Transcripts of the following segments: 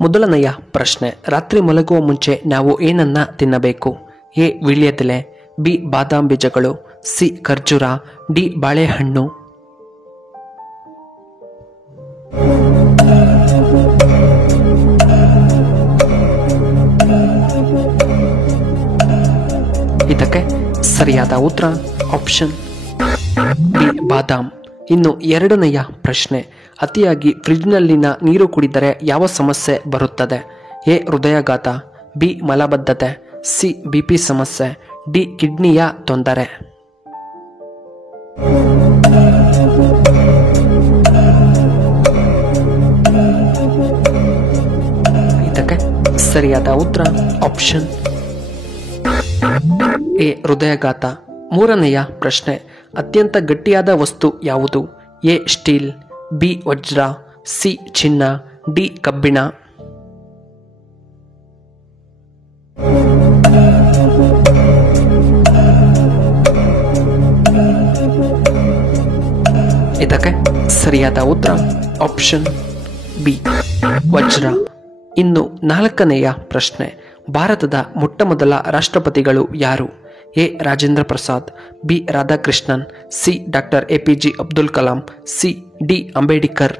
ಮೊದಲನೆಯ ಪ್ರಶ್ನೆ, ರಾತ್ರಿ ಮಲಗುವ ಮುಂಚೆ ನಾವು ಏನನ್ನ ತಿನ್ನಬೇಕು? ಎ ವೀಳ್ಯದೆಲೆ, ಬಿ ಬಾದಾಮ್ ಬೀಜಗಳು, ಸಿ ಖರ್ಜೂರ, ಡಿ ಬಾಳೆಹಣ್ಣು. ಇದಕ್ಕೆ ಸರಿಯಾದ ಉತ್ತರ ಆಪ್ಷನ್ ಬಿ ಬಾದಾಮ್. ಇನ್ನು ಎರಡನೆಯ ಪ್ರಶ್ನೆ, ಅತಿಯಾಗಿ ಫ್ರಿಡ್ಜ್ನಲ್ಲಿನ ನೀರು ಕುಡಿದರೆ ಯಾವ ಸಮಸ್ಯೆ ಬರುತ್ತದೆ? ಎ ಹೃದಯಾಘಾತ, ಬಿ ಮಲಬದ್ಧತೆ, ಸಿ ಬಿಪಿ ಸಮಸ್ಯೆ, ಡಿ ಕಿಡ್ನಿಯ ತೊಂದರೆ. ಇದಕ್ಕೆ ಸರಿಯಾದ ಉತ್ತರ ಆಪ್ಷನ್ ಎ ಹೃದಯಾಘಾತ. ಮೂರನೆಯ ಪ್ರಶ್ನೆ, ಅತ್ಯಂತ ಗಟ್ಟಿಯಾದ ವಸ್ತು ಯಾವುದು? ಎ ಸ್ಟೀಲ್, ಬಿ ವಜ್ರ, ಸಿ ಚಿನ್ನ, ಡಿ ಕಬ್ಬಿಣ. ಇದಕ್ಕೆ ಸರಿಯಾದ ಉತ್ತರ ಆಪ್ಷನ್ ಬಿ ವಜ್ರ. ಇನ್ನು ನಾಲ್ಕನೆಯ ಪ್ರಶ್ನೆ, ಭಾರತದ ಮೊಟ್ಟಮೊದಲ ರಾಷ್ಟ್ರಪತಿಗಳು ಯಾರು? A Rajendra Prasad, B Radhakrishnan, C doctor APJ Abdul Kalam, C D Ambedkar.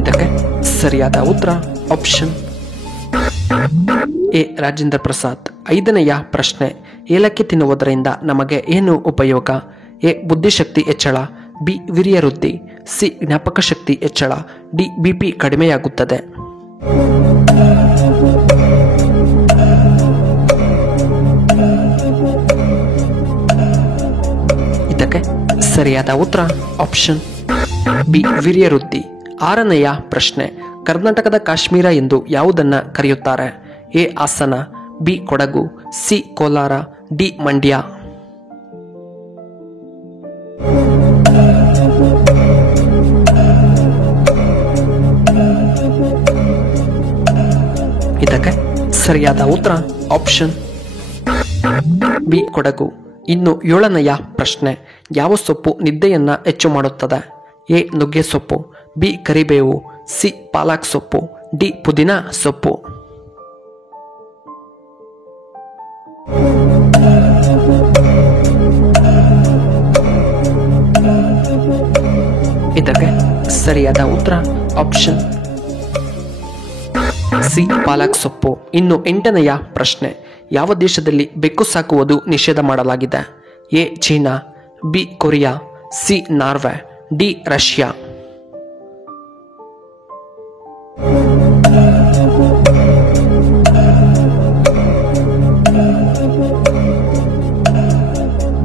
ಇದಕ್ಕೆ ಸರಿಯಾದ ಉತ್ತರ ಆಪ್ಷನ್ ಎ ರಾಜೇಂದ್ರ ಪ್ರಸಾದ್. ಐದನೆಯ ಪ್ರಶ್ನೆ, ಏಲಕ್ಕಿ ತಿನ್ನುವುದರಿಂದ ನಮಗೆ ಏನು ಉಪಯೋಗ? ಎ ಬುದ್ಧಿಶಕ್ತಿ ಹೆಚ್ಚಳ, ಬಿ ವೀರ್ಯ ವೃದ್ಧಿ, ಸಿ ಜ್ಞಾಪಕ ಶಕ್ತಿ ಹೆಚ್ಚಳ, ಡಿ ಬಿಪಿ ಕಡಿಮೆಯಾಗುತ್ತದೆ. ಇದಕ್ಕೆ ಸರಿಯಾದ ಉತ್ತರ ಆಪ್ಷನ್ ಬಿ ವೀರ್ಯ ವೃದ್ಧಿ. ಆರನೆಯ ಪ್ರಶ್ನೆ, ಕರ್ನಾಟಕದ ಕಾಶ್ಮೀರ ಎಂದು ಯಾವುದನ್ನ ಕರೆಯುತ್ತಾರೆ? A Hassan, B Kodagu, C Kolar, D Mandya. ಇದಕ್ಕೆ ಸರಿಯಾದ ಉತ್ತರ ಆಪ್ಷನ್ ಬಿ ಕೊಡಗು. ಇನ್ನು ಏಳನೆಯ ಪ್ರಶ್ನೆ, ಯಾವ ಸೊಪ್ಪು ನಿದ್ದೆಯನ್ನ ಹೆಚ್ಚು ಮಾಡುತ್ತದೆ? ಎ ನುಗ್ಗೆ ಸೊಪ್ಪು, ಬಿ ಕರಿಬೇವು, ಸಿ ಪಾಲಕ್ ಸೊಪ್ಪು, ಡಿ ಪುದೀನ ಸೊಪ್ಪು. ಇದಕ್ಕೆ ಸರಿಯಾದ ಉತ್ತರ ಆಪ್ಷನ್ ಸಿ ಪಾಲಕ್ ಸೊಪ್ಪು. ಇನ್ನು ಎಂಟನೆಯ ಪ್ರಶ್ನೆ, ಯಾವ ದೇಶದಲ್ಲಿ ಬೆಕ್ಕು ಸಾಕುವುದು ನಿಷೇಧ ಮಾಡಲಾಗಿದೆ? A China, B Korea, C Norway, D Russia.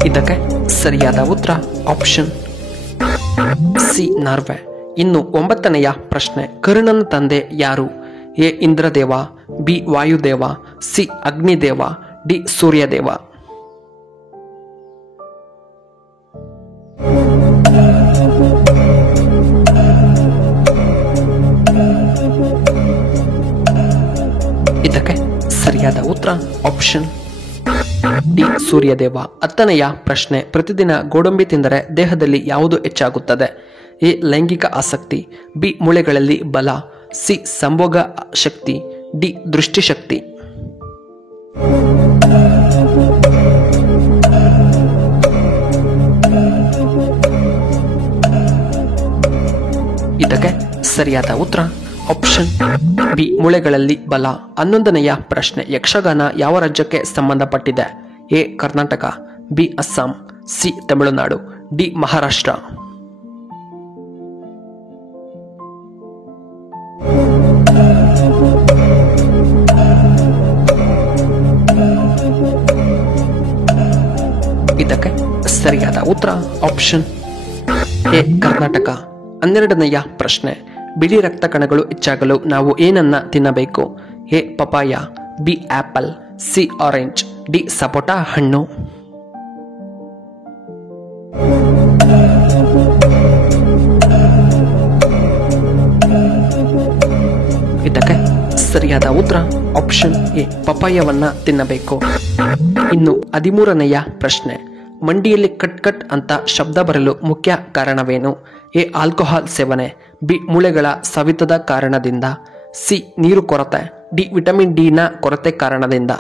ಇದಕ್ಕೆ ಸರಿಯಾದ ಉತ್ತರ ಆಪ್ಷನ್ ಸಿ ನಾರ್ವೆ. ಇನ್ನು ಒಂಬತ್ತನೆಯ ಪ್ರಶ್ನೆ, ಕರ್ಣನ ತಂದೆ ಯಾರು? A Indradeva, B Vayudeva, C Agnideva, D Suryadeva. ಇದಕ್ಕೆ ಸರಿಯಾದ ಉತ್ತರ ಆಪ್ಷನ್ ಡಿ ಸೂರ್ಯದೇವ. ಹತ್ತನೆಯ ಪ್ರಶ್ನೆ, ಪ್ರತಿದಿನ ಗೋಡಂಬಿ ತಿಂದರೆ ದೇಹದಲ್ಲಿ ಯಾವುದು ಹೆಚ್ಚಾಗುತ್ತದೆ? ಎ ಲೈಂಗಿಕ ಆಸಕ್ತಿ, ಬಿ ಮೂಳೆಗಳಲ್ಲಿ ಬಲ, ಸಿ ಸಂಭೋಗ ಶಕ್ತಿ, ಡಿ ದೃಷ್ಟಿಶಕ್ತಿ. ಇದಕ್ಕೆ ಸರಿಯಾದ ಉತ್ತರ ಆಪ್ಷನ್ ಬಿ ಮೂಳೆಗಳಲ್ಲಿ ಬಲ. 11ನೆಯ ಪ್ರಶ್ನೆ, ಯಕ್ಷಗಾನ ಯಾವ ರಾಜ್ಯಕ್ಕೆ ಸಂಬಂಧಪಟ್ಟಿದೆ? A Karnataka, B Assam, C Tamil Nadu, D Maharashtra. ಇದಕ್ಕೆ ಸರಿಯಾದ ಉತ್ತರ ಆಪ್ಷನ್ ಎ ಕರ್ನಾಟಕ. 12ನೆಯ ಪ್ರಶ್ನೆ, ಬಿಳಿ ರಕ್ತ ಕಣಗಳು ಹೆಚ್ಚಾಗಲು ನಾವು ಏನನ್ನ ತಿನ್ನಬೇಕು? A papaya, B apple, C orange, D sapota ಹಣ್ಣು. ಇದಕ್ಕೆ ಸರಿಯಾದ ಉತ್ತರ ಆಪ್ಷನ್ ಎ ಪಪಾಯವನ್ನ ತಿನ್ನಬೇಕು. ಇನ್ನು 13ನೆಯ ಪ್ರಶ್ನೆ, ಮಂಡಿಯಲ್ಲಿ ಕಟ್ ಕಟ್ ಅಂತ ಶಬ್ದ ಬರಲು ಮುಖ್ಯ ಕಾರಣವೇನು? ಎ ಆಲ್ಕೋಹಾಲ್ ಸೇವನೆ, ಬಿ ಮೂಳೆಗಳ ಸವಿತದ ಕಾರಣದಿಂದ, ಸಿ ನೀರು ಕೊರತೆ, ಡಿ ವಿಟಮಿನ್ ಡಿ ನ ಕೊರತೆ ಕಾರಣದಿಂದ.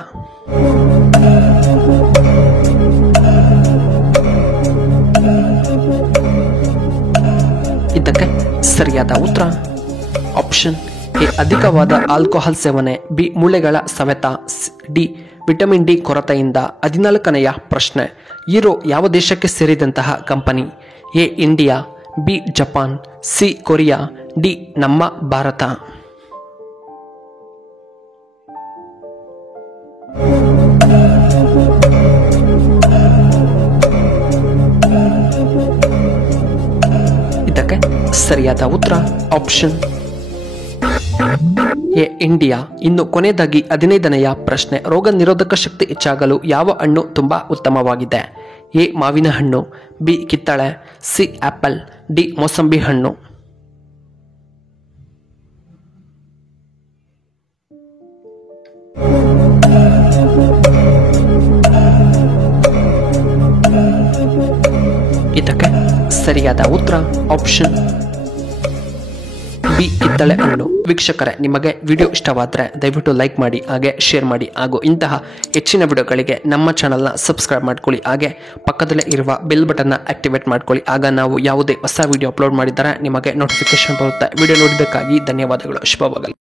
ಇದಕ್ಕೆ ಸರಿಯಾದ ಉತ್ತರ ಆಪ್ಷನ್ ಎ ಅಧಿಕವಾದ ಆಲ್ಕೋಹಾಲ್ ಸೇವನೆ, ಬಿ ಮೂಳೆಗಳ ಸವೆತ, ಡಿ ವಿಟಮಿನ್ ಡಿ ಕೊರತೆಯಿಂದ. 14ನೆಯ ಪ್ರಶ್ನೆ, ಹೀರೋ ಯಾವ ದೇಶಕ್ಕೆ ಸೇರಿದಂತಹ company? A India, B Japan, C Korea, D ನಮ್ಮ ಭಾರತ. ಇದಕ್ಕೆ ಸರಿಯಾದ ಉತ್ತರ ಆಪ್ಷನ್ ಎ ಇಂಡಿಯಾ. ಇನ್ನು ಕೊನೆಯದಾಗಿ 15ನೆಯ ಪ್ರಶ್ನೆ, ರೋಗ ನಿರೋಧಕ ಶಕ್ತಿ ಹೆಚ್ಚಾಗಲು ಯಾವ ಹಣ್ಣು ತುಂಬಾ ಉತ್ತಮವಾಗಿದೆ? ಎ ಮಾವಿನ ಹಣ್ಣು, ಬಿ ಕಿತ್ತಳೆ, ಸಿ ಆಪಲ್, ಡಿ ಮೋಸಂಬಿ ಹಣ್ಣು. ಇದಕ್ಕೆ ಸರಿಯಾದ ಉತ್ತರ ಆಪ್ಷನ್ ಬಿ ಕಿತ್ತಳೆ ಹಣ್ಣು. ವೀಕ್ಷಕರೇ, ನಿಮಗೆ ವಿಡಿಯೋ ಇಷ್ಟವಾದರೆ ದಯವಿಟ್ಟು ಲೈಕ್ ಮಾಡಿ, ಹಾಗೆ ಶೇರ್ ಮಾಡಿ, ಹಾಗೂ ಇಂತಹ ಹೆಚ್ಚಿನ ವಿಡಿಯೋಗಳಿಗೆ ನಮ್ಮ ಚಾನಲ್ನ ಸಬ್ಸ್ಕ್ರೈಬ್ ಮಾಡ್ಕೊಳ್ಳಿ. ಹಾಗೆ ಪಕ್ಕದಲ್ಲೇ ಇರುವ ಬೆಲ್ ಬಟನ್ನ ಆಕ್ಟಿವೇಟ್ ಮಾಡ್ಕೊಳ್ಳಿ. ಆಗ ನಾವು ಯಾವುದೇ ಹೊಸ ವಿಡಿಯೋ ಅಪ್ಲೋಡ್ ಮಾಡಿದರೆ ನಿಮಗೆ ನೋಟಿಫಿಕೇಶನ್ ಬರುತ್ತೆ. ವಿಡಿಯೋ ನೋಡಿದ್ದಕ್ಕಾಗಿ ಧನ್ಯವಾದಗಳು. ಶುಭವಾಗಲಿ.